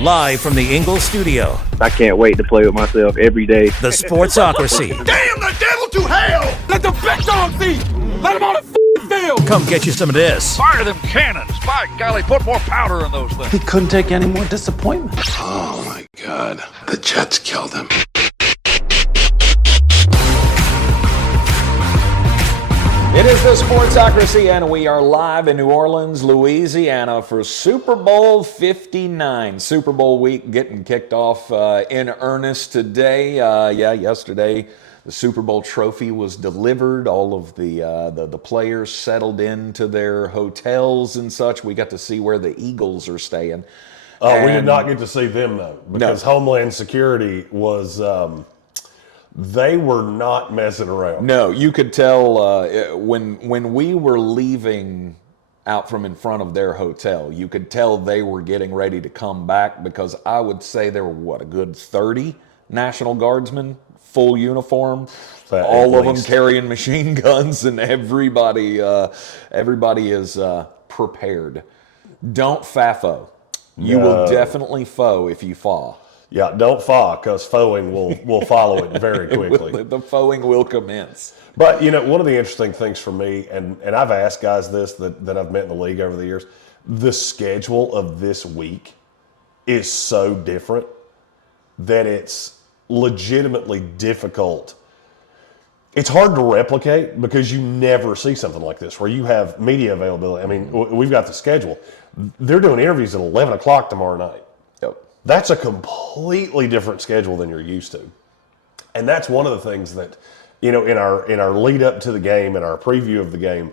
Live from the Ingalls studio. I can't wait to play with myself every day. The Sportsocracy. Damn the devil to hell! Let the big dogs eat! Let them on the field! Come get you some of this. Fire them cannons! By golly, put more powder in those things. He couldn't take any more disappointment. Oh my God, the Jets killed him. It is the Sportsocracy, and we are live in New Orleans, Louisiana for Super Bowl 59. Super Bowl week getting kicked off in earnest today. Yesterday the Super Bowl trophy was delivered. All of the players settled into their hotels and such. We got to see where the Eagles are staying. Oh, we did not get to see them, though, because Homeland Security was... they were not messing around. No, you could tell when we were leaving out from in front of their hotel, you could tell they were getting ready to come back, because I would say there were, a good 30 National Guardsmen, full uniform, all of them carrying machine guns, and everybody is prepared. Don't FAFO. You will definitely foe if you fall. Yeah, don't faw, because foeing will follow it very quickly. The foeing will commence. But, one of the interesting things for me, and I've asked guys this that I've met in the league over the years, the schedule of this week is so different that it's legitimately difficult. It's hard to replicate because you never see something like this where you have media availability. I mean, we've got the schedule. They're doing interviews at 11 o'clock tomorrow night. Yep. That's a completely different schedule than you're used to. And that's one of the things that, in our lead up to the game and our preview of the game,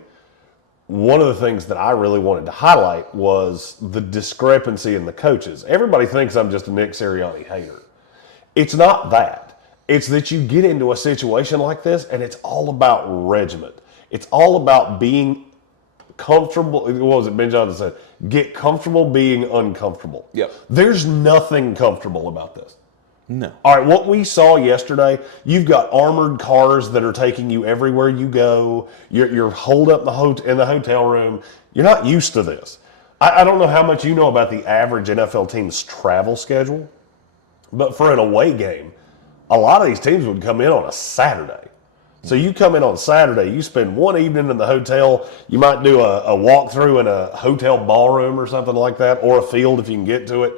one of the things that I really wanted to highlight was the discrepancy in the coaches. Everybody thinks I'm just a Nick Sirianni hater. It's not that. It's that you get into a situation like this and it's all about regiment. It's all about being comfortable. What was it Ben Johnson said? Get comfortable being uncomfortable. Yep. There's nothing comfortable about this. No. All right, what we saw yesterday, you've got armored cars that are taking you everywhere you go. You're holed up in the hotel room. You're not used to this. I don't know how much you know about the average NFL team's travel schedule, but for an away game, a lot of these teams would come in on a Saturday. So you come in on Saturday, you spend one evening in the hotel, you might do a walkthrough in a hotel ballroom or something like that, or a field if you can get to it.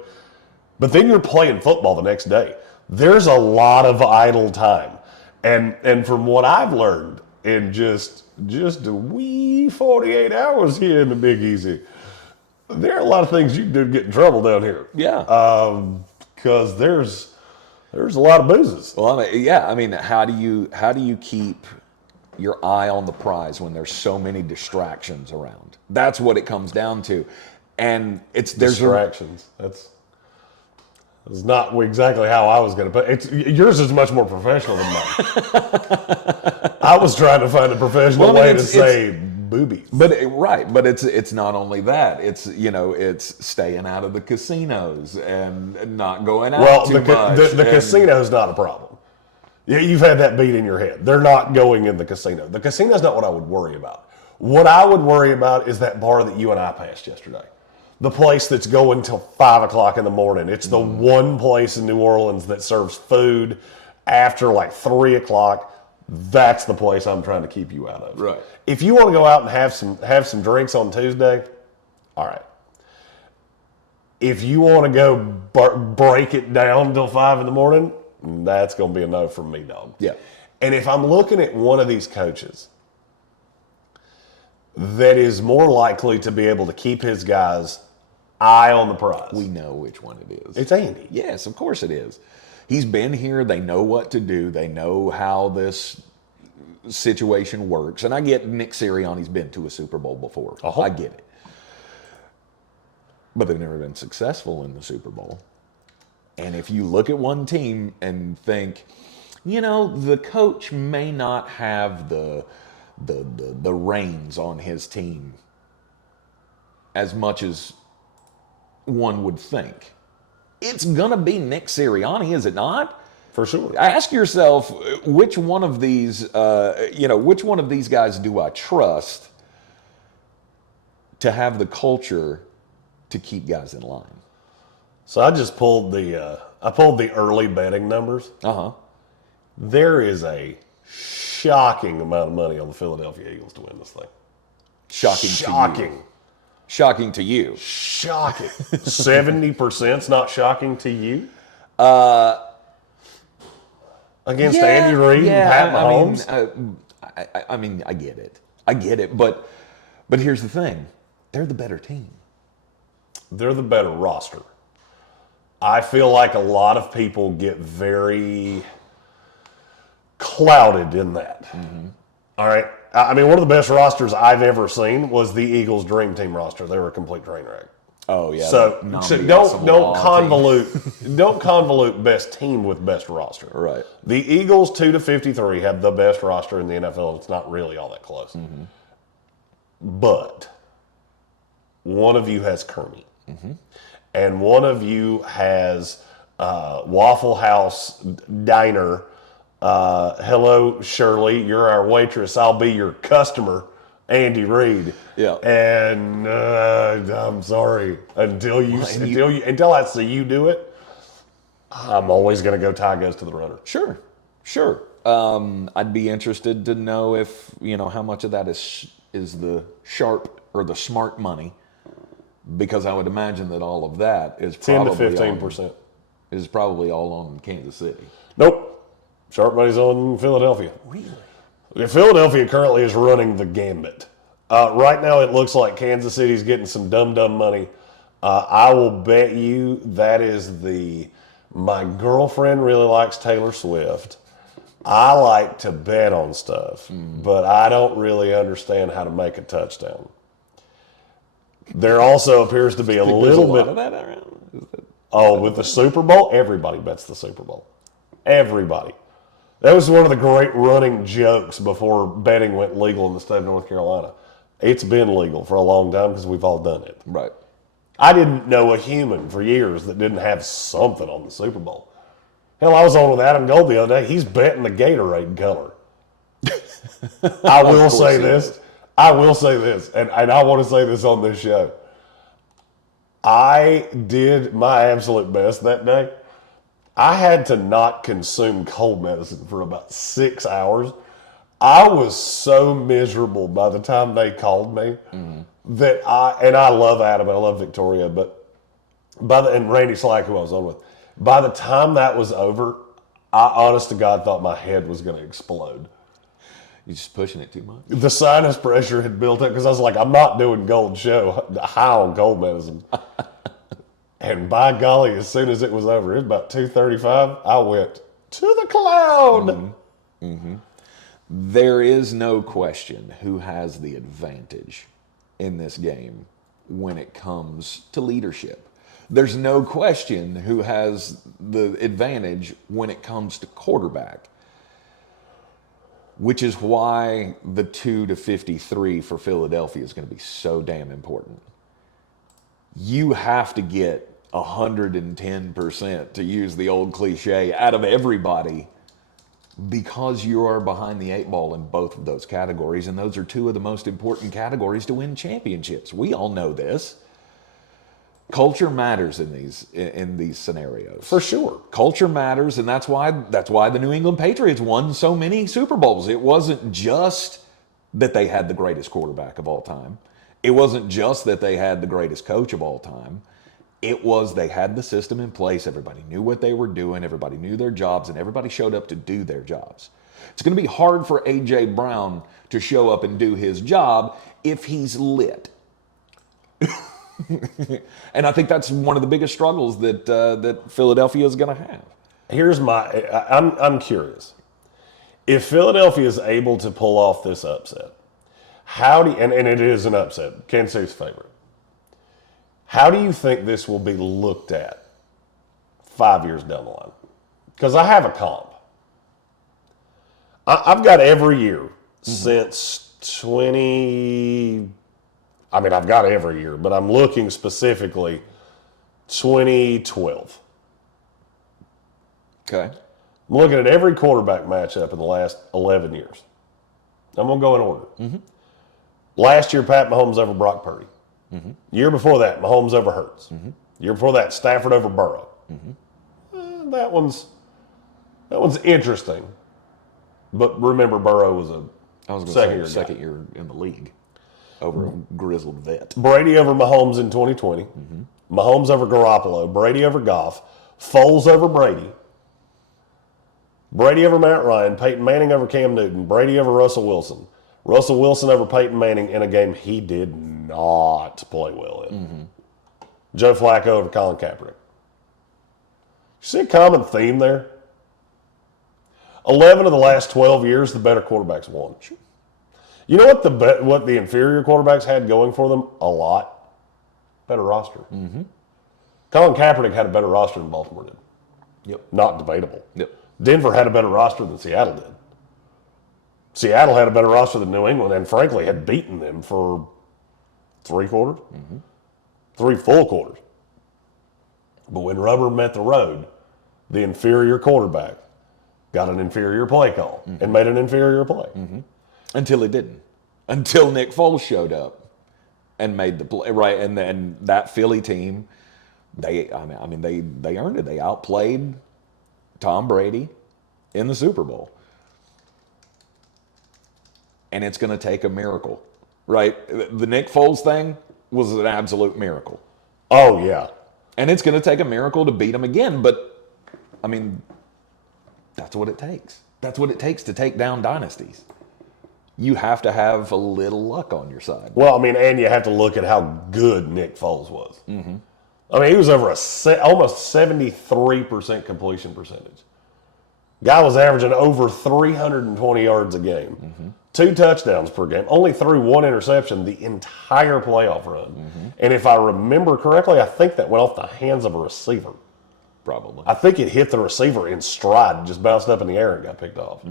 But then you're playing football the next day. There's a lot of idle time. And from what I've learned in just a wee 48 hours here in the Big Easy, there are a lot of things you can do to get in trouble down here. Yeah. Because there's a lot of boozes. Well, I mean, how do you keep your eye on the prize when there's so many distractions around? That's what it comes down to, and there's distractions. That's not exactly how I was going to put it. Yours is much more professional than mine. I was trying to find a professional way to say boobies. But it's not only that. It's staying out of the casinos and not going out too much. The casino's not a problem. You've had that beat in your head. They're not going in the casino. The casino's not what I would worry about. What I would worry about is that bar that you and I passed yesterday. The place that's going till 5 o'clock in the morning. It's the one place in New Orleans that serves food after like 3 o'clock. That's the place I'm trying to keep you out of. Right. If you want to go out and have some drinks on Tuesday, all right. If you want to go break it down till 5 in the morning, that's going to be a no from me, dog. Yeah. And if I'm looking at one of these coaches that is more likely to be able to keep his guys' eye on the prize, we know which one it is. It's Andy. Yes, of course it is. He's been here. They know what to do. They know how this situation works. And I get Nick Sirianni's been to a Super Bowl before. Uh-huh. I get it. But they've never been successful in the Super Bowl. And if you look at one team and think, the coach may not have the reins on his team as much as one would think, it's going to be Nick Sirianni, is it not? For sure. Ask yourself, which one of these guys do I trust to have the culture to keep guys in line? So I just pulled the early betting numbers. There is a shocking amount of money on the Philadelphia Eagles to win this thing. Shocking. Shocking to you. Shocking. 70%'s not shocking to you? Against Andy Reid and Pat Mahomes? I mean, I get it. But here's the thing. They're the better team. They're the better roster. I feel like a lot of people get very clouded in that. All right. I mean, one of the best rosters I've ever seen was the Eagles' Dream Team roster. They were a complete train wreck. Oh yeah. So don't convolute best team with best roster. Right. The Eagles 2-53 have the best roster in the NFL. It's not really all that close. But one of you has Kearney, and one of you has Waffle House Diner. Hello, Shirley. You're our waitress. I'll be your customer, Andy Reid. Yeah. And I'm sorry, until I see you do it, I'm always going to go tie goes to the runner. Sure. I'd be interested to know if how much of that is the sharp or the smart money, because I would imagine that all of that is 10 to 15% is probably all on Kansas City. Nope. Sharp money's on Philadelphia. Really? Philadelphia currently is running the gambit. Right now, it looks like Kansas City's getting some dumb money. I will bet you that is my girlfriend really likes Taylor Swift. I like to bet on stuff, but I don't really understand how to make a touchdown. There also appears to be a little bit of that around. With the Super Bowl, everybody bets the Super Bowl. Everybody. That was one of the great running jokes before betting went legal in the state of North Carolina. It's been legal for a long time because we've all done it. Right. I didn't know a human for years that didn't have something on the Super Bowl. Hell, I was on with Adam Gold the other day. He's betting the Gatorade color. I will say this, and I want to say this on this show. I did my absolute best that day. I had to not consume cold medicine for about 6 hours. I was so miserable by the time they called me that I love Adam, I love Victoria, but and Randy Slack, who I was on with, by the time that was over, I honest to God thought my head was going to explode. You're just pushing it too much. The sinus pressure had built up because I was like, I'm not doing Gold show high on cold medicine. And by golly, as soon as it was over, it was about 2:35, I went to the cloud. There is no question who has the advantage in this game when it comes to leadership. There's no question who has the advantage when it comes to quarterback, which is why the 2-53 for Philadelphia is going to be so damn important. You have to get 110%, to use the old cliche, out of everybody, because you are behind the 8 ball in both of those categories, and those are two of the most important categories to win championships. We all know this. Culture matters in these scenarios. For sure. Culture matters, and that's why the New England Patriots won so many Super Bowls. It wasn't just that they had the greatest quarterback of all time. It wasn't just that they had the greatest coach of all time. It was they had the system in place. Everybody knew what they were doing. Everybody knew their jobs, and everybody showed up to do their jobs. It's going to be hard for A.J. Brown to show up and do his job if he's lit. And I think that's one of the biggest struggles that Philadelphia is going to have. Here's I'm curious. If Philadelphia is able to pull off this upset, and it is an upset, Kansas City's favorite, how do you think this will be looked at 5 years down the line? Because I have a comp. I've got every year since I've got every year, but I'm looking specifically 2012. Okay. I'm looking at every quarterback matchup in the last 11 years. I'm going to go in order. Last year, Pat Mahomes over Brock Purdy. Year before that, Mahomes over Hurts. Year before that, Stafford over Burrow. That one's interesting. But remember, Burrow was a second year in the league over a grizzled vet. Brady over Mahomes in 2020. Mahomes over Garoppolo. Brady over Goff. Foles over Brady. Brady over Matt Ryan. Peyton Manning over Cam Newton. Brady over Russell Wilson. Russell Wilson over Peyton Manning in a game he did not play well in. Joe Flacco over Colin Kaepernick. You see a common theme there? 11 of the last 12 years, the better quarterbacks won. You know what the inferior quarterbacks had going for them? A lot. Better roster. Colin Kaepernick had a better roster than Baltimore did. Yep. Not debatable. Yep. Denver had a better roster than Seattle did. Seattle had a better roster than New England and, frankly, had beaten them for 3 quarters. 3 full quarters. But when rubber met the road, the inferior quarterback got an inferior play call and made an inferior play. Until it didn't. Until Nick Foles showed up and made the play. Right, and then that Philly team, they earned it. They outplayed Tom Brady in the Super Bowl. And it's going to take a miracle, right? The Nick Foles thing was an absolute miracle. Oh, yeah. And it's going to take a miracle to beat him again. But, I mean, that's what it takes. That's what it takes to take down dynasties. You have to have a little luck on your side. Well, I mean, and you have to look at how good Nick Foles was. I mean, he was over almost 73% completion percentage. Guy was averaging over 320 yards a game. 2 touchdowns per game. Only threw 1 interception the entire playoff run. And if I remember correctly, I think that went off the hands of a receiver. Probably. I think it hit the receiver in stride, just bounced up in the air and got picked off.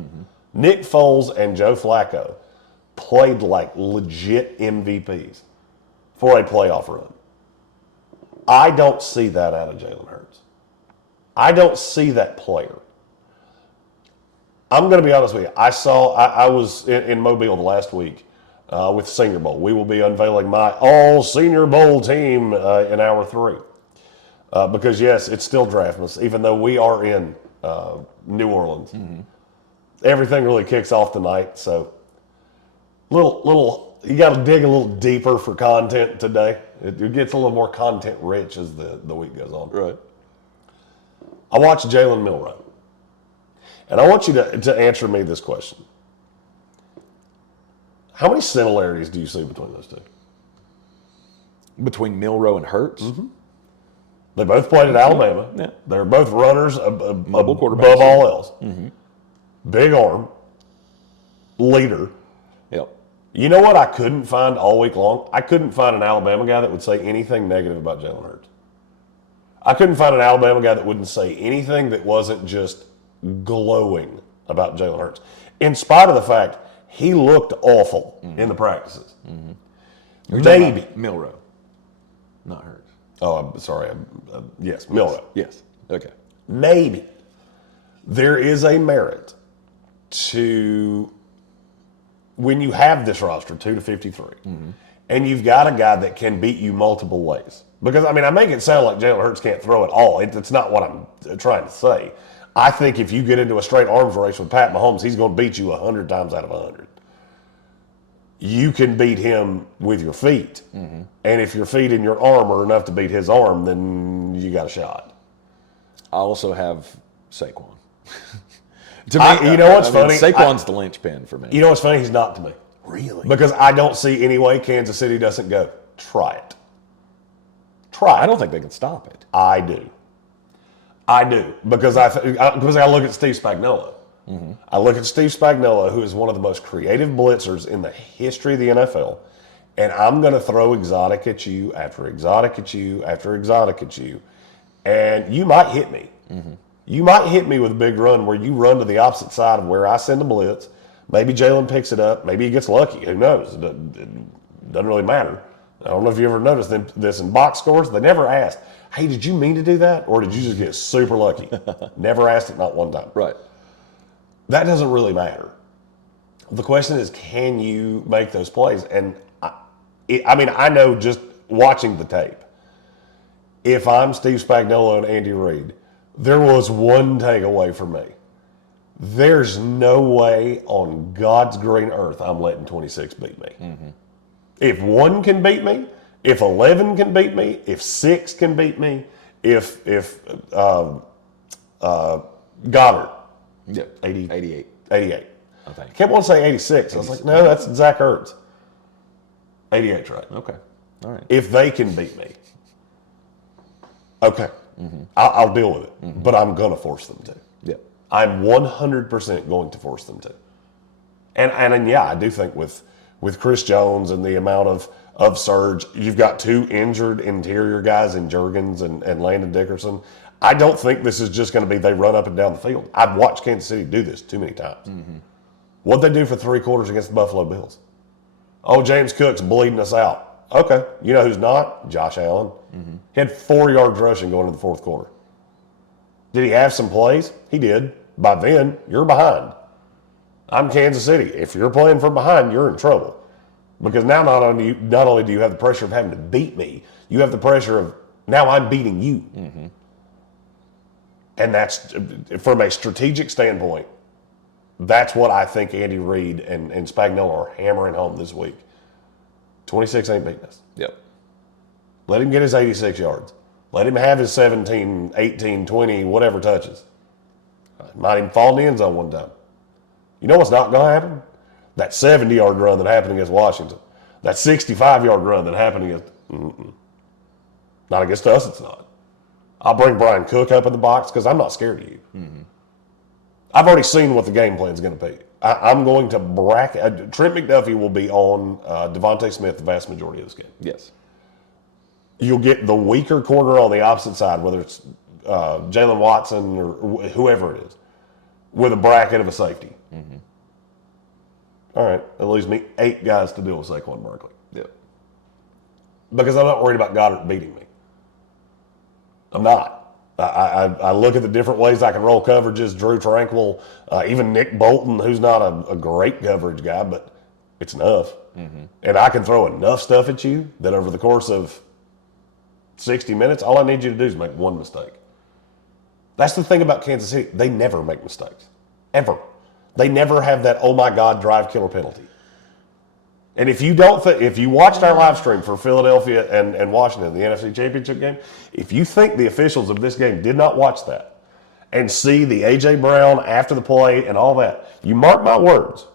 Nick Foles and Joe Flacco played like legit MVPs for a playoff run. I don't see that out of Jalen Hurts. I don't see that player. I'm going to be honest with you. I was in Mobile the last week with Senior Bowl. We will be unveiling my all Senior Bowl team in hour 3. Because, yes, it's still Draftmas, even though we are in New Orleans. Everything really kicks off tonight, so you got to dig a little deeper for content today. It gets a little more content rich as the week goes on. Right. I watched Jalen Milroe. And I want you to answer me this question. How many similarities do you see between those two? Between Milroe and Hurts? They both played at Alabama. Yeah. They're both runners Mobile quarterbacks. above all else. Big arm. Leader. Yep. You know what I couldn't find all week long? I couldn't find an Alabama guy that would say anything negative about Jalen Hurts. I couldn't find an Alabama guy that wouldn't say anything that wasn't just glowing about Jalen Hurts, in spite of the fact he looked awful in the practices. Maybe Milroe, not Hurts. Oh, I'm sorry. Yes, Milroe. Yes. Okay. Maybe there is a merit to when you have this roster 2 to 53, and you've got a guy that can beat you multiple ways. Because I mean, I make it sound like Jalen Hurts can't throw at all. It's not what I'm trying to say. I think if you get into a straight arms race with Pat Mahomes, he's going to beat you 100 times out of 100. You can beat him with your feet. And if your feet and your arm are enough to beat his arm, then you got a shot. I also have Saquon. To me, you know what's funny? Saquon's the linchpin for me. You know what's funny? He's not to me. Really? Because I don't see any way Kansas City doesn't go. Try it. Try it. I don't think they can stop it. I do. Because I look at Steve Spagnuolo. I look at Steve Spagnuolo, who is one of the most creative blitzers in the history of the NFL, and I'm going to throw exotic at you after exotic at you after exotic at you, and you might hit me. You might hit me with a big run where you run to the opposite side of where I send a blitz. Maybe Jalen picks it up. Maybe he gets lucky. Who knows? It doesn't really matter. I don't know if you ever noticed this in box scores. They never asked, hey, did you mean to do that? Or did you just get super lucky? Never asked it, not one time. Right. That doesn't really matter. The question is, can you make those plays? And I know just watching the tape, if I'm Steve Spagnuolo and Andy Reid, there was one takeaway for me. There's no way on God's green earth I'm letting 26 beat me. If 1 can beat me, if 11 can beat me, if 6 can beat me, if Goddard, 88. I think. kept wanting to say 86. I was like, no, that's Zach Ertz. 88's right. Okay. All right. If they can beat me, okay, I'll deal with it. But I'm going to force them to. Yep. I'm 100% going to force them to. And yeah, I do think with Chris Jones and the amount of surge, you've got 2 injured interior guys in Juergens and Landon Dickerson. I don't think this is just going to be they run up and down the field. I've watched Kansas City do this too many times. What'd they do for 3 quarters against the Buffalo Bills? Oh, James Cook's bleeding us out. Okay, you know who's not? Josh Allen. He had 4 yards rushing going into the 4th quarter. Did he have some plays? He did. By then, you're behind. I'm Kansas City. If you're playing from behind, you're in trouble. Because now not only do you have the pressure of having to beat me, you have the pressure of now I'm beating you. And that's, from a strategic standpoint, that's what I think Andy Reid and Spagnuolo are hammering home this week. 26 ain't beating us. Yep. Let him get his 86 yards. Let him have his 17, 18, 20, whatever touches. Might even fall in the end zone one time. You know what's not going to happen? That 70-yard run that happened against Washington. That 65-yard run that happened against... Not against us, it's not. I'll bring Brian Cook up in the box because I'm not scared of you. I've already seen what the game plan is going to be. I'm going to bracket... Trent McDuffie will be on Devontae Smith the vast majority of this game. Yes. You'll get the weaker corner on the opposite side, whether it's Jalen Watson or whoever it is, with a bracket of a safety. All right, that leaves me 8 guys to deal with Saquon Barkley. Yep. Because I'm not worried about Goddard beating me. I'm not. I look at the different ways I can roll coverages. Drew Tranquil, even Nick Bolton, who's not a great coverage guy, but it's enough. And I can throw enough stuff at you that over the course of 60 minutes, all I need you to do is make 1 mistake. That's the thing about Kansas City. They never make mistakes. Ever. They never have that, oh my God, drive killer penalty. And if you don't, if you watched our live stream for Philadelphia and Washington, the NFC Championship game, if you think the officials of this game did not watch that and see the A.J. Brown after the play and all that, you mark my words,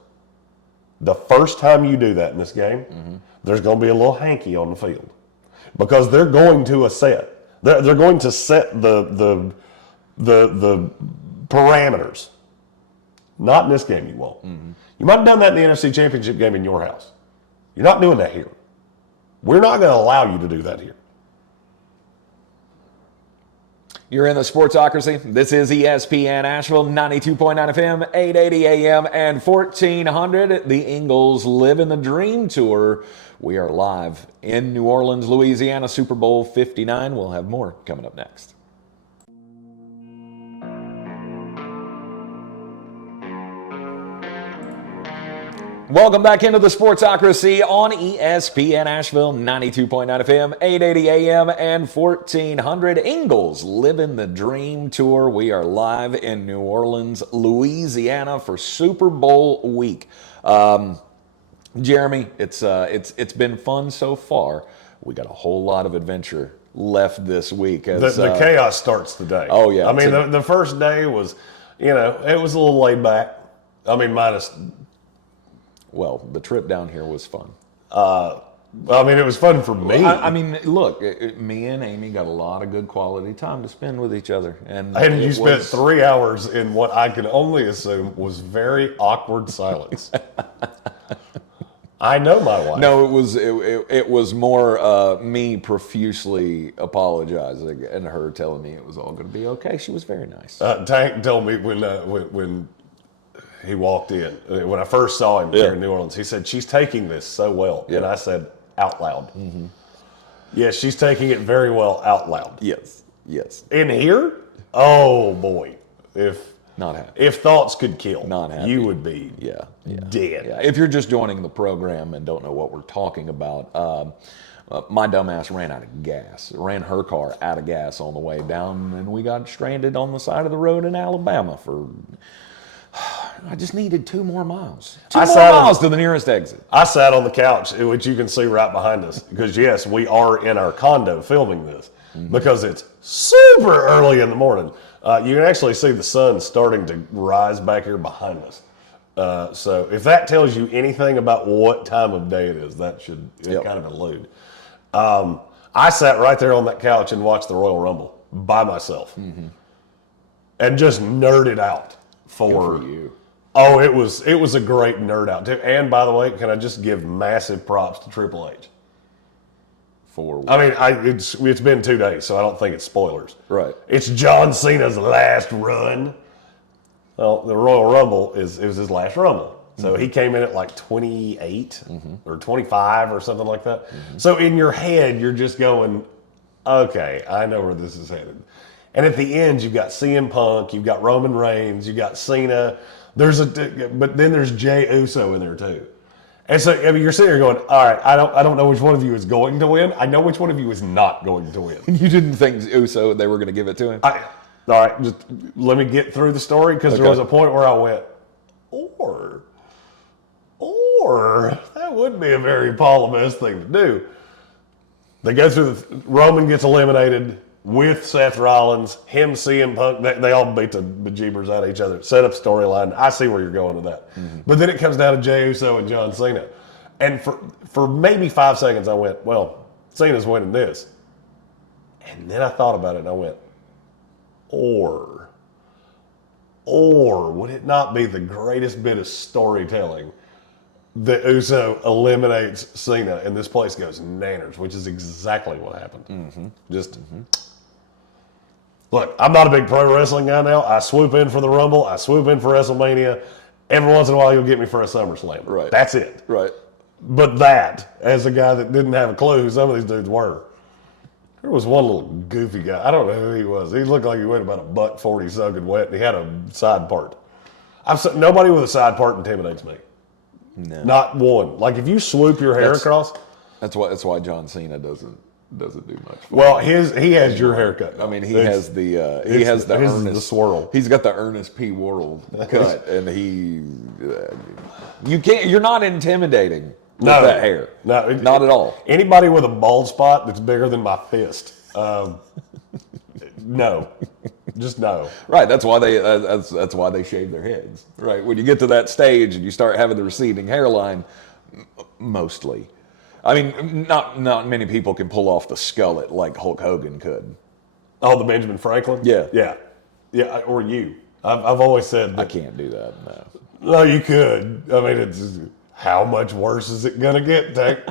the first time you do that in this game, there's going to be a little hanky on the field. Because they're going to they're going to set the parameters. Not in this game, you won't. You might have done that in the NFC Championship game in your house. You're not doing that here. We're not going to allow you to do that here. You're in the Sportsocracy. This is ESPN Asheville, 92.9 FM, 880 AM, and 1400. The Ingles Live in the Dream Tour. We are live in New Orleans, Louisiana, Super Bowl 59. We'll have more coming up next. Welcome back into the Sportsocracy on ESPN Asheville, 92.9 FM, 880 AM, and 1400. Ingles Living the Dream Tour. We are live in New Orleans, Louisiana for Super Bowl week. Jeremy, it's been fun so far. We got a whole lot of adventure left this week. As, the chaos starts today. Oh, yeah. I mean, the first day was, it was a little laid back. I mean, minus... Well, the trip down here was fun. It was fun for me. I mean, look, me and Amy got a lot of good quality time to spend with each other. And you spent 3 hours in what I can only assume was very awkward silence. I know my wife. No, it was more me profusely apologizing and her telling me it was all going to be okay. She was very nice. Tank told me when he walked in, when I first saw him here in New Orleans, he said, she's taking this so well. And I said, out loud. Yes, she's taking it very well out loud. Yes. In here? Oh, boy. Not happy. If thoughts could kill, Not happy. You would be dead. Yeah. If you're just joining the program and don't know what we're talking about, My dumbass ran out of gas, ran her car out of gas on the way down, and we got stranded on the side of the road in Alabama for, I just needed 2 more miles. 2 more miles to the nearest exit. I sat on the couch, which you can see right behind us, because yes, we are in our condo filming this, because it's super early in the morning. You can actually see the sun starting to rise back here behind us. So if that tells you anything about what time of day it is, that should kind of allude. I sat right there on that couch and watched the Royal Rumble by myself, and just nerded out for you. Oh, it was a great nerd out too. And by the way, can I just give massive props to Triple H? It's been 2 days, so I don't think it's spoilers. Right. It's John Cena's last run. Well, the Royal Rumble it was his last Rumble. So he came in at like 28 or 25 or something like that. So in your head, you're just going, okay, I know where this is headed. And at the end, you've got CM Punk, you've got Roman Reigns, you've got Cena. But then there's Jey Uso in there too. And so you're sitting here going, all right, I don't know which one of you is going to win. I know which one of you is not going to win. You didn't think Uso, they were going to give it to him? All right, just let me get through the story, because there was a point where I went, or that would be a very Paul Abyss thing to do. They go through Roman gets eliminated with Seth Rollins, him, CM Punk, they all beat the bejeebers out of each other. Set up storyline. I see where you're going with that. But then it comes down to Jey Uso and John Cena. And for maybe 5 seconds, I went, well, Cena's winning this. And then I thought about it, and I went, or would it not be the greatest bit of storytelling that Uso eliminates Cena and this place goes nanners, which is exactly what happened. Look, I'm not a big pro wrestling guy now. I swoop in for the Rumble. I swoop in for WrestleMania. Every once in a while, you'll get me for a SummerSlam. Right. That's it. Right. But that, as a guy that didn't have a clue who some of these dudes were, there was one little goofy guy. I don't know who he was. He looked like he weighed about $140 soaking wet, and he had a side part. Nobody with a side part intimidates me. No. Not one. Like if you swoop your hair across. That's why John Cena doesn't do much. Well, he has your haircut. I mean, he has the Ernest the swirl. He's got the Ernest P. Worrell cut, and you're not intimidating with that hair. No, not at all. Anybody with a bald spot that's bigger than my fist, no, just no. Right. That's why they shave their heads. Right. When you get to that stage and you start having the receding hairline, mostly. I mean, not many people can pull off the skullet like Hulk Hogan could. Oh, the Benjamin Franklin? Yeah. Yeah, or you. I've always said that. I can't do that, no. No, you could. I mean, it's how much worse is it going to get, Tech?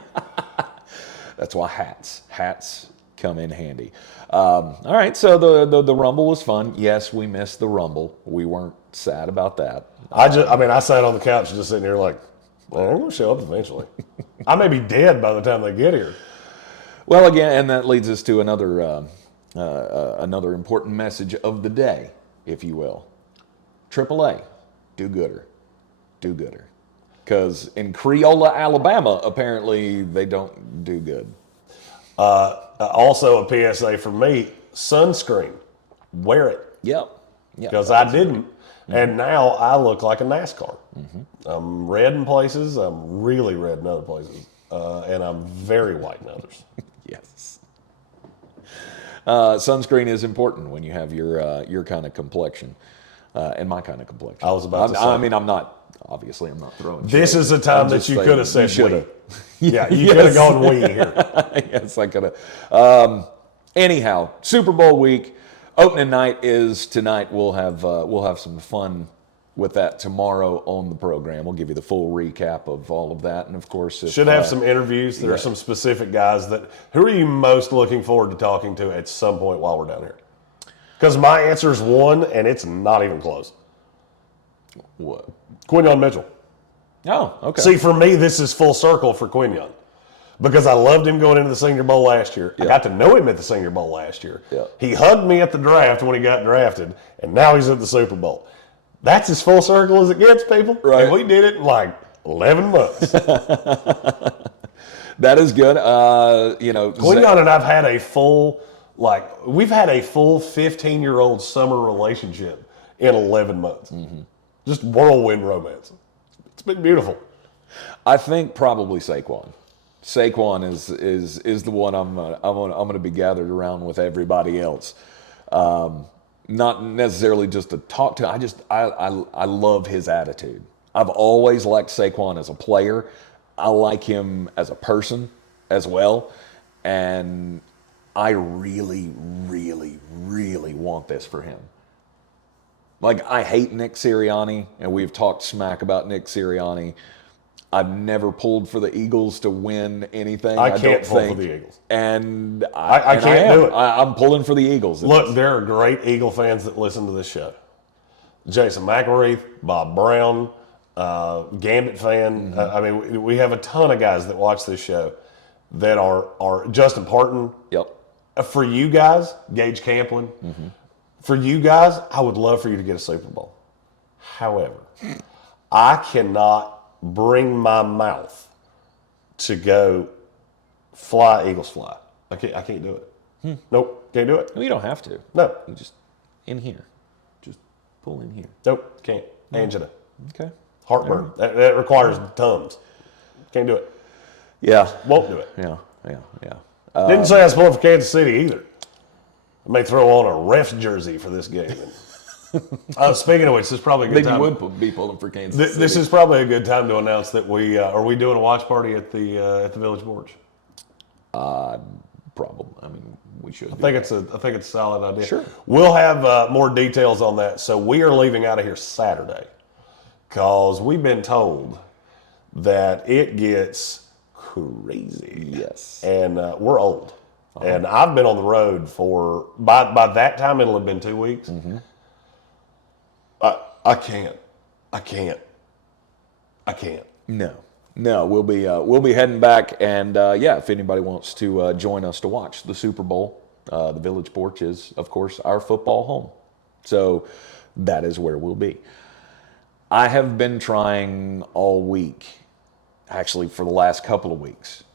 That's why hats come in handy. All right, so the Rumble was fun. Yes, we missed the Rumble. We weren't sad about that. I sat on the couch just sitting here like, well, they're going to show up eventually. I may be dead by the time they get here. Well, again, and that leads us to another important message of the day, if you will. AAA, do gooder. Because in Creola, Alabama, apparently they don't do good. Also a PSA for me, sunscreen. Wear it. Yep. Because I didn't. And now I look like a NASCAR. I'm red in places. I'm really red in other places. And I'm very white in others. Yes. Sunscreen is important when you have your kind of complexion and my kind of complexion. I was about to say. I mean, I'm not throwing This shade. is a time that you could have said we. Yeah, you could have gone we here. Yes, I could have. Anyhow, Super Bowl week. Opening night is tonight. We'll have some fun with that tomorrow on the program. We'll give you the full recap of all of that, and of course, should have some interviews. There are some specific guys who are you most looking forward to talking to at some point while we're down here? Because my answer is one, and it's not even close. What? Quinyon Mitchell. Oh, okay. See, for me, this is full circle for Quinyon. Because I loved him going into the Senior Bowl last year. I got to know him at the Senior Bowl last year. Yeah. He hugged me at the draft when he got drafted, and now he's at the Super Bowl. That's as full circle as it gets, people. Right. And we did it in like 11 months. That is good. Quinyon and I've had we've had a full 15-year-old summer relationship in 11 months. Mm-hmm. Just whirlwind romance. It's been beautiful. I think probably Saquon. Saquon is the one I'm going to be gathered around with everybody else. Not necessarily just to talk to. I love his attitude. I've always liked Saquon as a player. I like him as a person as well. And I really, really, really want this for him. Like, I hate Nick Sirianni, and we've talked smack about Nick Sirianni. I've never pulled for the Eagles to win anything. I can't pull for the Eagles. And I can't do it. I'm pulling for the Eagles. Look, there are great Eagle fans that listen to this show. Jason McElreath, Bob Brown, Gambit fan. Mm-hmm. We have a ton of guys that watch this show that are Justin Parton. Yep. For you guys, Gage Camplin. Mm-hmm. For you guys, I would love for you to get a Super Bowl. However, I cannot bring my mouth to go fly, Eagles fly. I can't do it. Nope, can't do it. No, you don't have to. No. You just in here. Just pull in here. Nope, can't. No. Angina. Okay. Heartburn. Right. That requires Tums. Can't do it. Yeah. Won't do it. Yeah. Didn't say I was pulling for Kansas City either. I may throw on a ref's jersey for this game. Speaking of which, this is probably a good time. Then you would be pulling for Kansas City. This is probably a good time to announce that we are we doing a watch party at the Village Porch. Probably. I mean, we should. I think it's a solid idea. Sure. We'll have more details on that. So we are leaving out of here Saturday because we've been told that it gets crazy. Yes. And we're old. Uh-huh. And I've been on the road for by that time it'll have been 2 weeks. Mm-hmm. I can't. No. We'll be heading back, and if anybody wants to join us to watch the Super Bowl, the Village Porch is, of course, our football home. So that is where we'll be. I have been trying all week, actually for the last couple of weeks,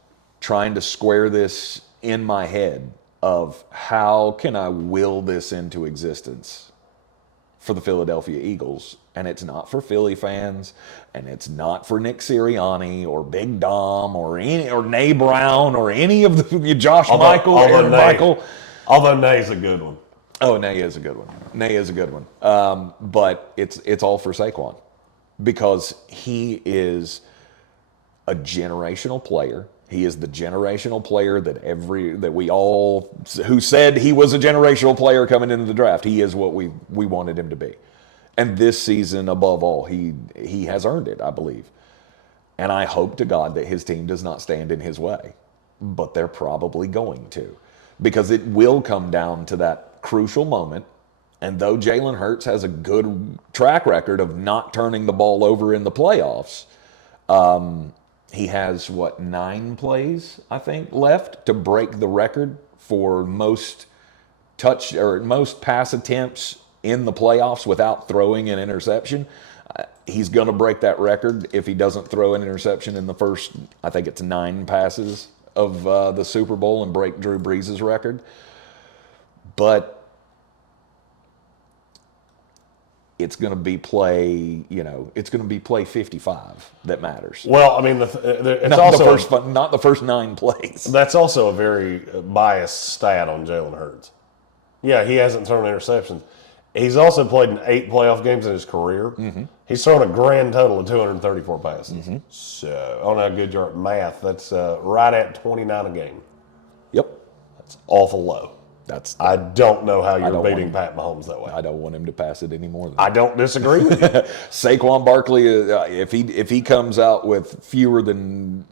trying to square this in my head of how can I will this into existence for the Philadelphia Eagles. And it's not for Philly fans, and it's not for Nick Sirianni or Big Dom or Nay Brown or any of the Josh Michael, Aaron Michael. Although Nay's a good one. Oh, Nay is a good one. But it's all for Saquon because he is a generational player. He is the generational player that we all who said he was a generational player coming into the draft. He is what we wanted him to be. And this season, above all, he has earned it, I believe. And I hope to God that his team does not stand in his way. But they're probably going to. Because it will come down to that crucial moment. And though Jalen Hurts has a good track record of not turning the ball over in the playoffs, he has, 9 plays, I think, left to break the record for most pass attempts in the playoffs without throwing an interception. He's going to break that record if he doesn't throw an interception in the first, I think it's 9 passes of the Super Bowl and break Drew Brees' record. But it's going to be play 55 that matters. Well, I mean, not the first 9 plays. That's also a very biased stat on Jalen Hurts. Yeah, he hasn't thrown interceptions. He's also played in 8 playoff games in his career. Mm-hmm. He's thrown a grand total of 234 passes. Mm-hmm. So, on a good yard math, that's right at 29 a game. Yep. That's awful low. I don't know how you're beating Pat Mahomes that way. I don't want him to pass it any more. I don't disagree with you. Saquon Barkley, if he comes out with fewer than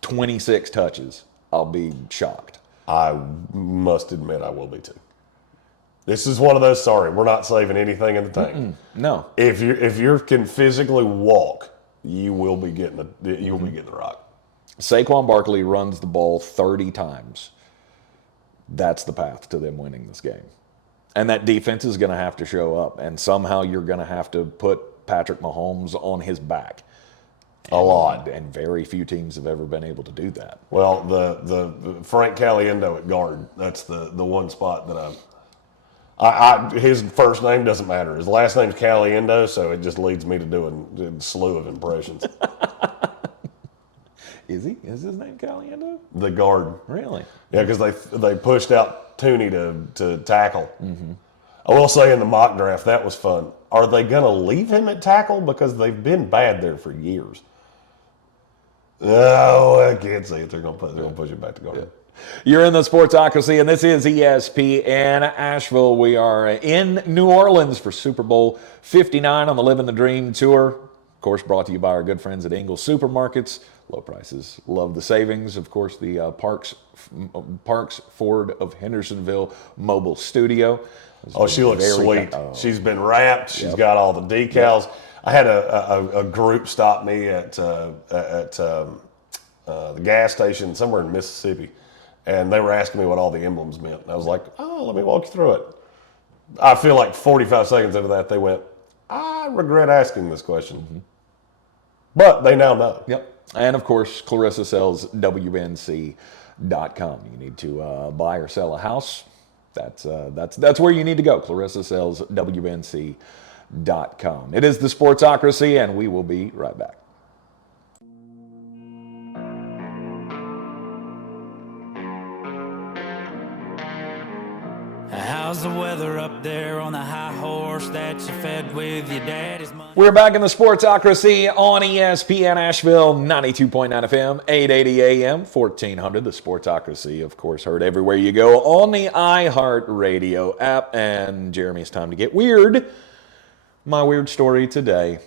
26 touches, I'll be shocked. I must admit I will be too. This is one of those, sorry, we're not saving anything in the tank. No. If you can physically walk, you will be getting the rock. Saquon Barkley runs the ball 30 times. That's the path to them winning this game. And that defense is going to have to show up. And somehow you're going to have to put Patrick Mahomes on his back. A lot. And very few teams have ever been able to do that. Well, the Frank Caliendo at guard, that's the one spot that his first name doesn't matter. His last name's Caliendo, so it just leads me to doing a slew of impressions. Is he? Is his name Caliendo? The guard. Really? Yeah, because they pushed out Tooney to tackle. Mm-hmm. I will say in the mock draft, that was fun. Are they going to leave him at tackle? Because they've been bad there for years. Oh, I can't say it. They're going to push him back to guard. Yeah. You're in the Sportsocracy, and this is ESPN Asheville. We are in New Orleans for Super Bowl 59 on the Living the Dream Tour. Of course, brought to you by our good friends at Ingles Supermarkets. Low prices, love the savings. Of course, the Parks Ford of Hendersonville mobile studio. Oh, she looks sweet. She's been wrapped. She's got all the decals. I had a group stop me at the gas station somewhere in Mississippi, and they were asking me what all the emblems meant. And I was like, oh, let me walk you through it. I feel like 45 seconds into that, they went, I regret asking this question. Mm-hmm. But they now know. Yep. And, of course, Clarissa sells WNC.com. You need to buy or sell a house. That's where you need to go. Clarissa sells WNC.com. It is the Sportsocracy, and we will be right back. How's the weather up there on the high horse that you fed with your daddy's money? We're back in the Sportsocracy on ESPN Asheville, 92.9 FM, 880 AM, 1400. The Sportsocracy, of course, heard everywhere you go on the iHeartRadio app. And Jeremy, it's time to get weird. My weird story today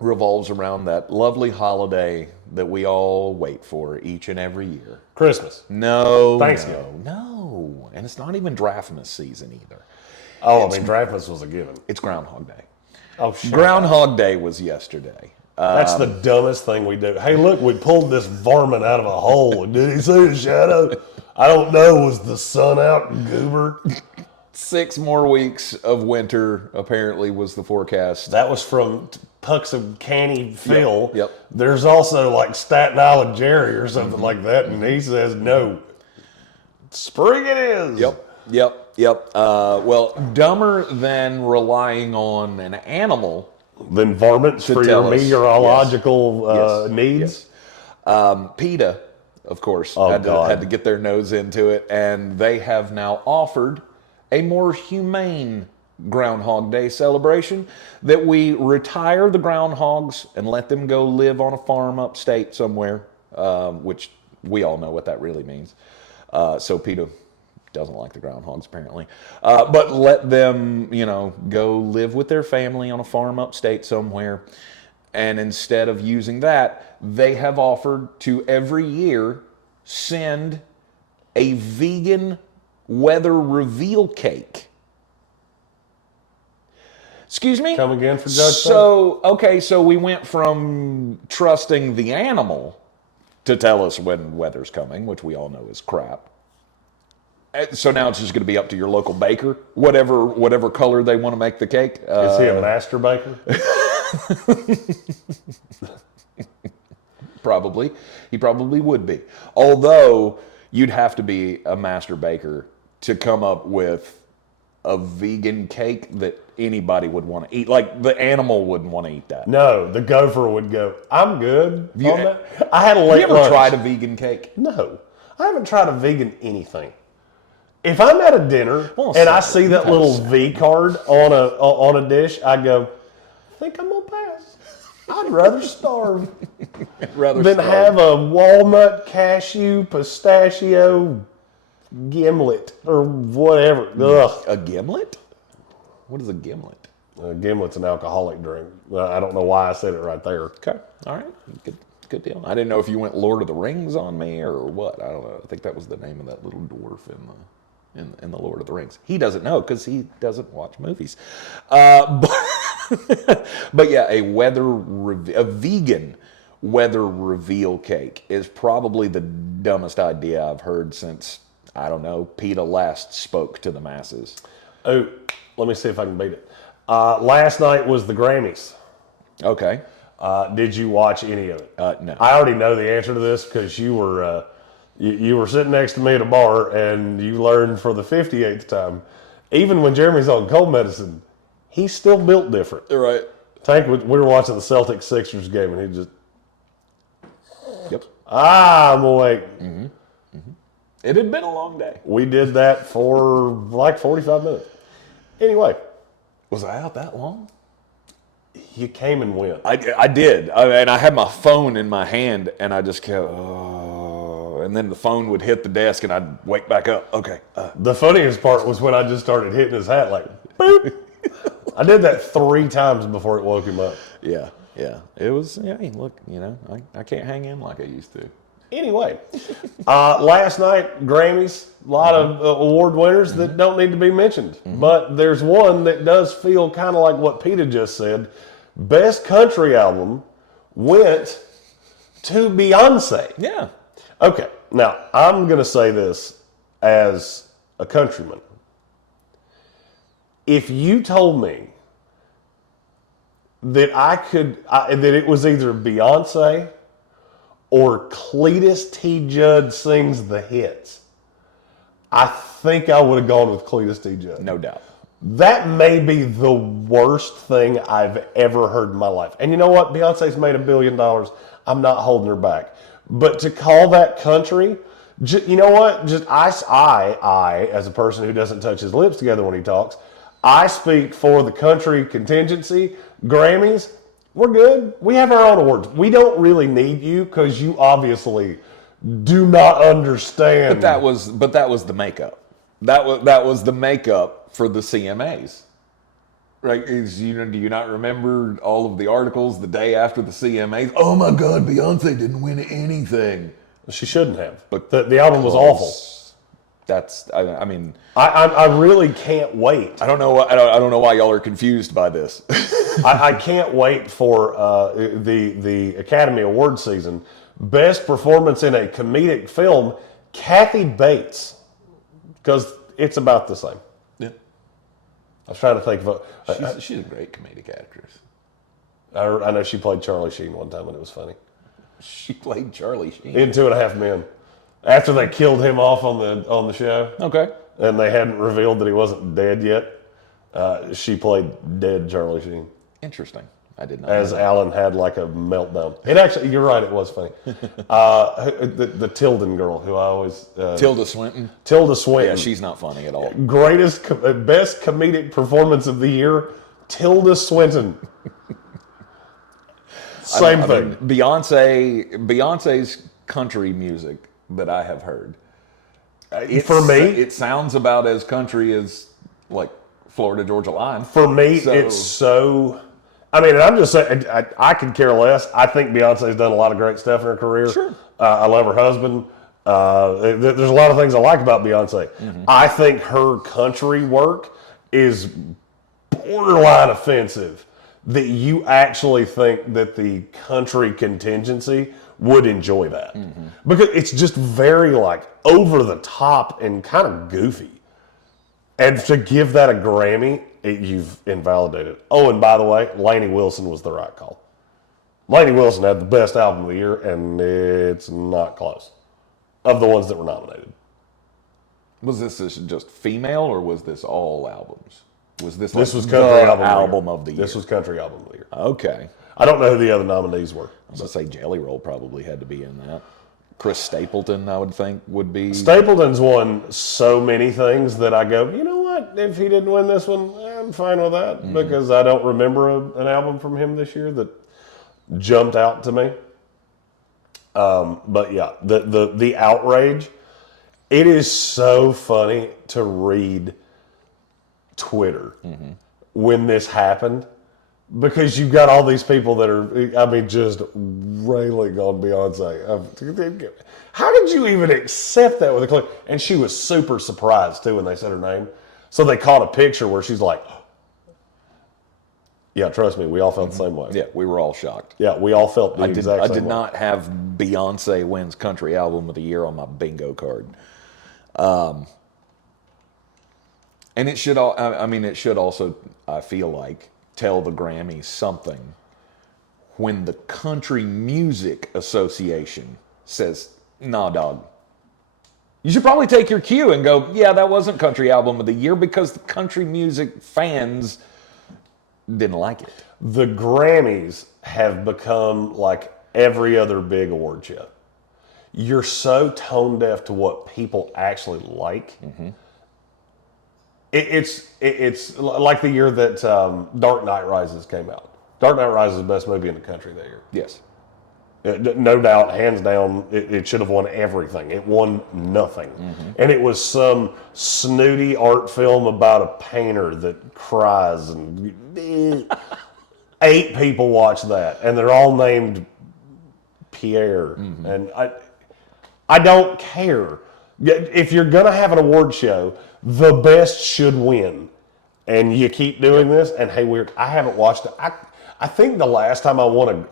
revolves around that lovely holiday that we all wait for each and every year. Christmas. No. Thanksgiving. No. And it's not even Draftmas season either. Oh, Draftmas was a given. It's Groundhog Day. Oh, shit. Groundhog Day was yesterday. That's the dumbest thing we do. Hey, look, we pulled this varmint out of a hole. Did he see a shadow? I don't know. Was the sun out, goober? 6 more weeks of winter, apparently, was the forecast. That was from Puxacanny Phil. Yep. There's also like Staten Island Jerry or something like that, and he says, no. Spring it is. Yep. Well, dumber than relying on an animal than varmints for your meteorological needs. Yes. PETA, of course, had to get their nose into it, and they have now offered a more humane Groundhog Day celebration, that we retire the groundhogs and let them go live on a farm upstate somewhere, which we all know what that really means. So PETA doesn't like the groundhogs, apparently. But let them, go live with their family on a farm upstate somewhere. And instead of using that, they have offered to every year send a vegan weather reveal cake. Excuse me? Come again for Judge? So we went from trusting the animal to tell us when weather's coming, which we all know is crap. So now it's just going to be up to your local baker, whatever color they want to make the cake. Is he a master baker? Probably. He probably would be. Although you'd have to be a master baker to come up with a vegan cake that anybody would want to eat. Like, the animal wouldn't want to eat that. No, the gopher would go, I'm good on that. I had a late lunch. Have you ever tried a vegan cake? No. I haven't tried a vegan anything. If I'm at a dinner and I see that little V card on a dish, I go, I think I'm going to pass. I'd rather starve than have a walnut, cashew, pistachio gimlet or whatever. Ugh. A gimlet? What is a gimlet? A gimlet's an alcoholic drink. I don't know why I said it right there. Okay. All right. Good deal. I didn't know if you went Lord of the Rings on me or what. I don't know. I think that was the name of that little dwarf in the Lord of the Rings. He doesn't know because he doesn't watch movies. But yeah, a vegan weather reveal cake is probably the dumbest idea I've heard since, I don't know, PETA last spoke to the masses. Oh, let me see if I can beat it. Last night was the Grammys. Okay. Did you watch any of it? No. I already know the answer to this because you were you were sitting next to me at a bar and you learned for the 58th time, even when Jeremy's on cold medicine, he's still built different. Right. Tank, we were watching the Celtics-Sixers game and he just, Yep. I'm awake. It had been a long day. We did that for like 45 minutes. Anyway. Was I out that long? You came and went. I did. And I had my phone in my hand, and I just kept, and then the phone would hit the desk, and I'd wake back up. Okay. The funniest part was when I just started hitting his hat like, boop. I did that 3 times before it woke him up. Yeah. It was, look, I can't hang in like I used to. Anyway, last night, Grammys, a lot of award winners that don't need to be mentioned. But there's one that does feel kind of like what Peter just said. Best country album went to Beyonce. Yeah. Okay, now I'm going to say this as a countryman. If you told me that that it was either Beyonce or Cletus T. Judd sings the hits, I think I would have gone with Cletus T. Judd. No doubt. That may be the worst thing I've ever heard in my life. And you know what? Beyonce's made $1 billion. I'm not holding her back. But to call that country, you know what? Just I, as a person who doesn't touch his lips together when he talks, I speak for the country contingency. Grammys, we're good. We have our own awards. We don't really need you because you obviously do not understand. But that was the makeup. That was the makeup for the CMAs. Right? Do you not remember all of the articles the day after the CMAs? Oh my God, Beyonce didn't win anything. She shouldn't have. But the album was awful. I really can't wait. I don't know why y'all are confused by this. I can't wait for the Academy Award season. Best performance in a comedic film, Kathy Bates, because it's about the same. Yeah. I was trying to think of she's a great comedic actress. I know she played Charlie Sheen one time and it was funny. She played Charlie Sheen in 2.5 Men. After they killed him off on the show. Okay. And they hadn't revealed that he wasn't dead yet. She played dead Charlie Sheen. Interesting. I did not. As Alan had like a meltdown. It actually, you're right, it was funny. The Tilden girl, who I always... Tilda Swinton? Tilda Swinton. Yeah, she's not funny at all. Best comedic performance of the year, Tilda Swinton. Same thing. Beyonce's country music that I have heard. For me, it sounds about as country as like Florida Georgia Line. For me, it's so. I mean, I'm just saying, I could care less. I think Beyonce's done a lot of great stuff in her career. Sure. I love her husband. There's a lot of things I like about Beyonce. Mm-hmm. I think her country work is borderline offensive. That you actually think that the country contingency would enjoy that. Mm-hmm. Because it's just very like over the top and kind of goofy. And to give that a Grammy, you've invalidated. Oh, and by the way, Lainey Wilson was the right call. Lainey Wilson had the best album of the year, and it's not close. Of the ones that were nominated. Was this just female, or was this all albums? Was this was country album of the year? This was country album of the year. Okay. I don't know who the other nominees were. I was going to say Jelly Roll probably had to be in that. Chris Stapleton, I would think, would be. Stapleton's won so many things that I go, you know what? If he didn't win this one, I'm fine with that because I don't remember an album from him this year that jumped out to me. But yeah, the outrage. It is so funny to read Twitter when this happened. Because you've got all these people that are, just railing on Beyonce. How did you even accept that with a clip? And she was super surprised, too, when they said her name. So they caught a picture where she's like, yeah, trust me, we all felt the same way. Yeah, we were all shocked. Yeah, we all felt the exact same way. I did not have Beyonce wins country album of the year on my bingo card. And it should also, I feel like, tell the Grammys something when the Country Music Association says, nah, dog. You should probably take your cue and go, yeah, that wasn't Country Album of the Year because the country music fans didn't like it. The Grammys have become like every other big award show. You're so tone deaf to what people actually like. Mm-hmm. It's like the year that Dark Knight Rises came out. Dark Knight Rises is the best movie in the country that year. Yes. No doubt, hands down, it should have won everything. It won nothing. Mm-hmm. And it was some snooty art film about a painter that cries. And 8 people watch that, and they're all named Pierre. Mm-hmm. And I don't care. If you're going to have an award show, the best should win. And you keep doing this, and hey, I haven't watched it. I think the last time I watched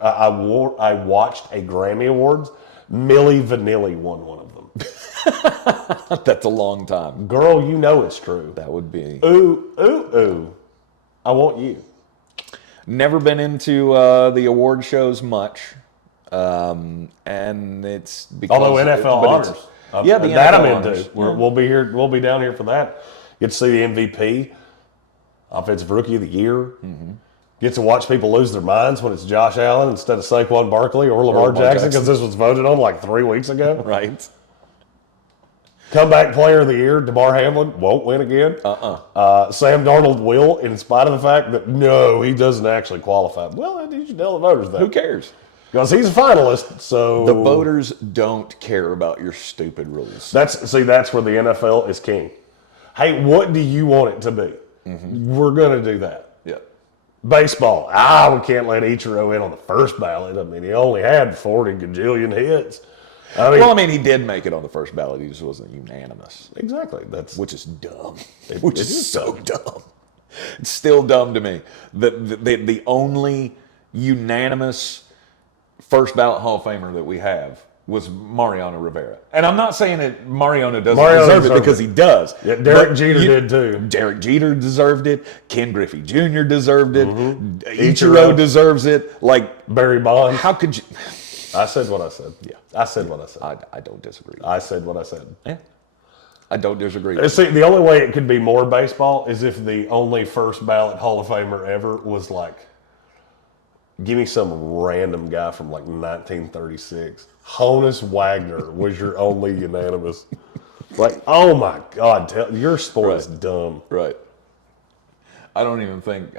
a Grammy Awards, Milli Vanilli won one of them. That's a long time. Girl, you know it's true. That would be. Ooh. I want you. Never been into the award shows much. And it's because... Although NFL honors. Yeah, the that NFL I'm honors. into. We'll be here. We'll be down here for that. Get to see the MVP, Offensive Rookie of the Year. Mm-hmm. Get to watch people lose their minds when it's Josh Allen instead of Saquon Barkley or Lamar Jackson because this was voted on like 3 weeks ago. Right. Comeback Player of the Year, DeMar Hamlin won't win again. Sam Darnold will, in spite of the fact that no, he doesn't actually qualify. Well, you should tell the voters that. Who cares? Because he's a finalist, so... The voters don't care about your stupid rules. That's where the NFL is king. Hey, what do you want it to be? Mm-hmm. We're going to do that. Yeah. Baseball. We can't let Ichiro in on the first ballot. I mean, he only had 40 gajillion hits. He did make it on the first ballot. He just wasn't unanimous. Exactly. Which is dumb. Which is so dumb. It's still dumb to me. The only unanimous first ballot Hall of Famer that we have was Mariano Rivera. And I'm not saying that Mariano doesn't deserve it because he does. Yeah, Derek Jeter did too. Derek Jeter deserved it. Ken Griffey Jr. deserved it. Mm-hmm. Ichiro deserves it. Like Barry Bonds. How could you... I said what I said. Yeah. I said what I said. I don't disagree. I said what I said. Yeah. I don't disagree. See, the only way it could be more baseball is if the only first ballot Hall of Famer ever was like, give me some random guy from like 1936. Honus Wagner was your only unanimous. Like, oh my God, your sport is dumb. Right. I don't even think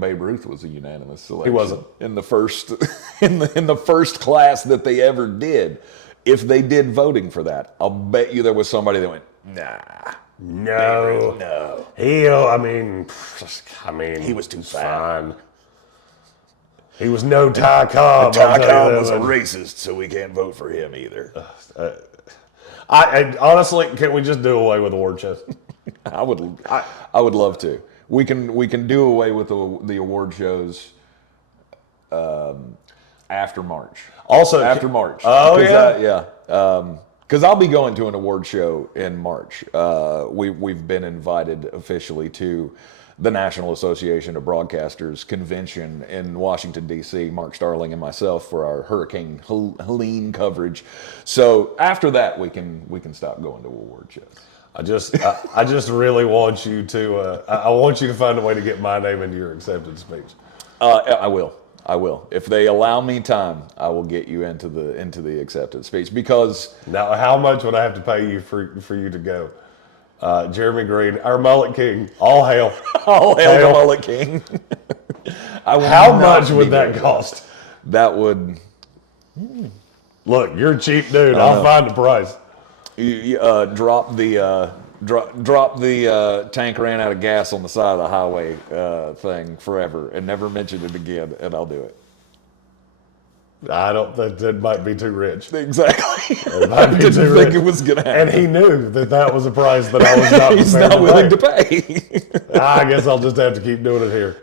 Babe Ruth was a unanimous selection. He wasn't in the first in the first class that they ever did. If they did voting for that, I'll bet you there was somebody that went, no. He was too fine. He was no Ty Cobb. Ty Cobb was a racist, so we can't vote for him either. I honestly, can we just do away with award shows? I would love to. We can do away with the award shows after March. Also after March. Oh yeah. Because I'll be going to an award show in March. We've been invited officially to the National Association of Broadcasters convention in Washington, D.C., Mark Starling and myself for our Hurricane Helene coverage. So after that, we can stop going to award shows. I just really want you to I want you to find a way to get my name into your acceptance speech. I will. If they allow me time, I will get you into the acceptance speech. Because now, how much would I have to pay you for you to go? Jeremy Greene, our mullet king. All hail. All hail the mullet king. How much would that cost? That would... Look, you're a cheap dude. I'll find the price. You drop the tank ran out of gas on the side of the highway thing forever and never mention it again, and I'll do it. I don't think that might be too rich. Exactly. It might be Didn't too think rich. it was going to happen. And he knew that was a price that I was not He's not willing to pay. I guess I'll just have to keep doing it here.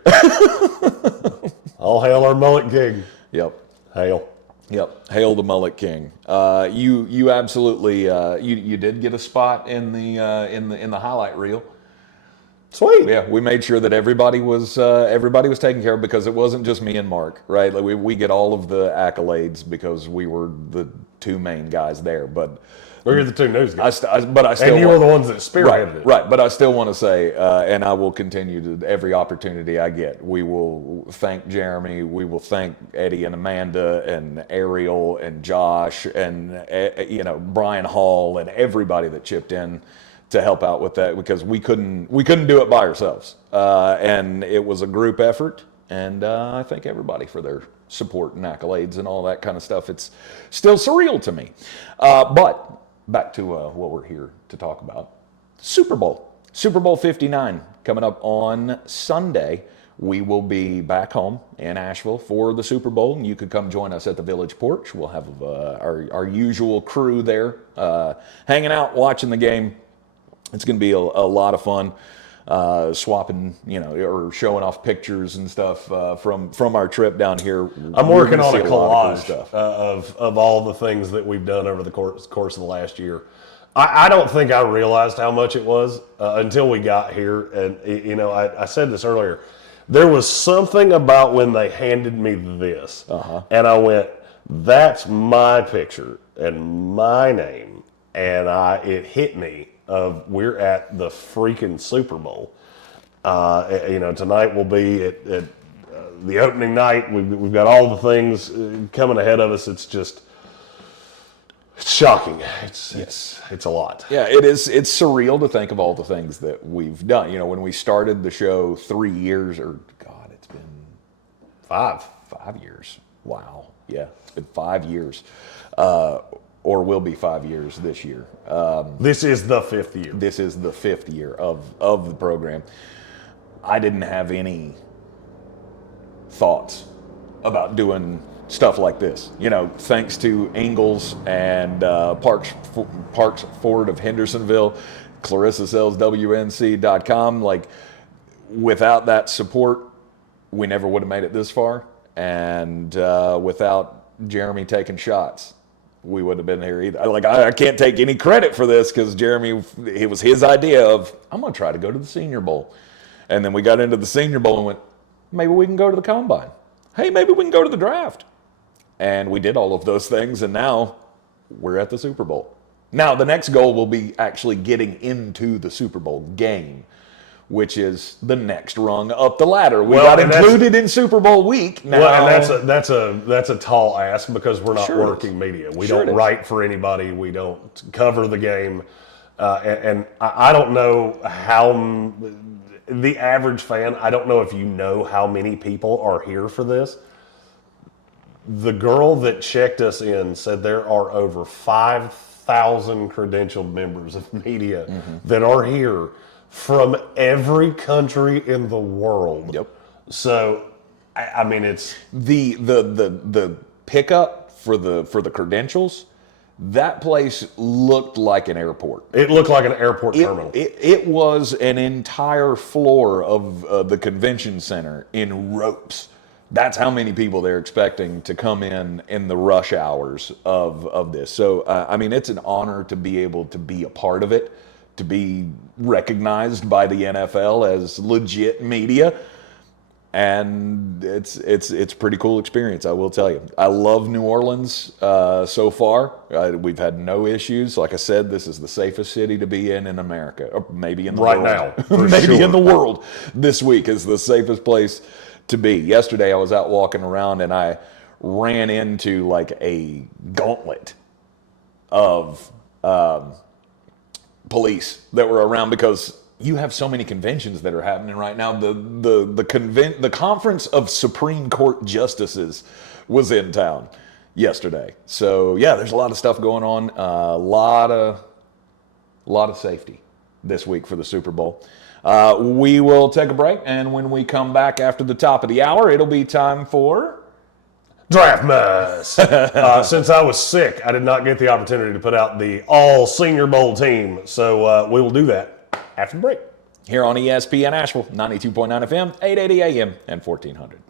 All hail our mullet king. Yep. Hail. Yep. Hail the mullet king. You absolutely you did get a spot in the highlight reel. Sweet. Yeah, we made sure that everybody was taken care of, because it wasn't just me and Mark, right? Like we get all of the accolades because we were the two main guys there, but We're the two news guys. but I still and you were the ones that spearheaded it. Right, but I still want to say, and I will continue to every opportunity I get, we will thank Jeremy, we will thank Eddie and Amanda and Ariel and Josh and Brian Hall and everybody that chipped in to help out with that, because we couldn't do it by ourselves, and it was a group effort. And I thank everybody for their support and accolades and all that kind of stuff. It's still surreal to me, but back to what we're here to talk about. Super Bowl 59 coming up on Sunday. We will be back home in Asheville for the Super Bowl, and you could come join us at the Village Porch. We'll have our usual crew there hanging out, watching the game. It's going to be a lot of fun, swapping, or showing off pictures and stuff from our trip down here. I'm working on a collage collage of all the things that we've done over the course of the last year. I don't think I realized how much it was until we got here. And, I said this earlier. There was something about when they handed me this, and I went, that's my picture and my name. And it hit me of we're at the freaking Super Bowl. Tonight will be at the opening night. We've got all the things coming ahead of us. It's just, it's shocking. It's a lot. Yeah, it is. It's surreal to think of all the things that we've done. When we started the show 3 years, it's been 5 years. Wow. Yeah, it's been 5 years. Or will be 5 years this year. This is the 5th year. This is the 5th year of the program. I didn't have any thoughts about doing stuff like this. Thanks to Ingalls and Parks Ford of Hendersonville, Clarissa sells WNC.com. Like, without that support, we never would have made it this far. And without Jeremy taking shots, we wouldn't have been here either. I can't take any credit for this, because Jeremy, it was his idea of, I'm going to try to go to the Senior Bowl. And then we got into the Senior Bowl and went, maybe we can go to the Combine. Hey, maybe we can go to the draft. And we did all of those things, and now we're at the Super Bowl. Now, the next goal will be actually getting into the Super Bowl game, which is the next rung up the ladder. We got included in Super Bowl week now. Well, and that's a tall ask, because we're not working media. We don't write for anybody. We don't cover the game. And I don't know how the average fan, I don't know if you know how many people are here for this. The girl that checked us in said there are over 5,000 credentialed members of media that are here from every country in the world. Yep. So, I mean, it's the pickup for the credentials. That place looked like an airport. It looked like an airport terminal. It was an entire floor of the convention center in ropes. That's how many people they're expecting to come in the rush hours of this. So, it's an honor to be able to be a part of it, to be recognized by the NFL as legit media. And it's a pretty cool experience, I will tell you. I love New Orleans so far. We've had no issues. Like I said, this is the safest city to be in America, or maybe in the world. Right now, maybe in the world. This week is the safest place to be. Yesterday, I was out walking around and I ran into like a gauntlet of police that were around, because you have so many conventions that are happening right now. The Conference of Supreme Court Justices was in town yesterday. So yeah, there's a lot of stuff going on. A lot of safety this week for the Super Bowl. We will take a break, and when we come back after the top of the hour, it'll be time for Draft Mess. Since I was sick, I did not get the opportunity to put out the all Senior Bowl team. So we will do that after the break. Here on ESPN Asheville, 92.9 FM, 880 AM, and 1400.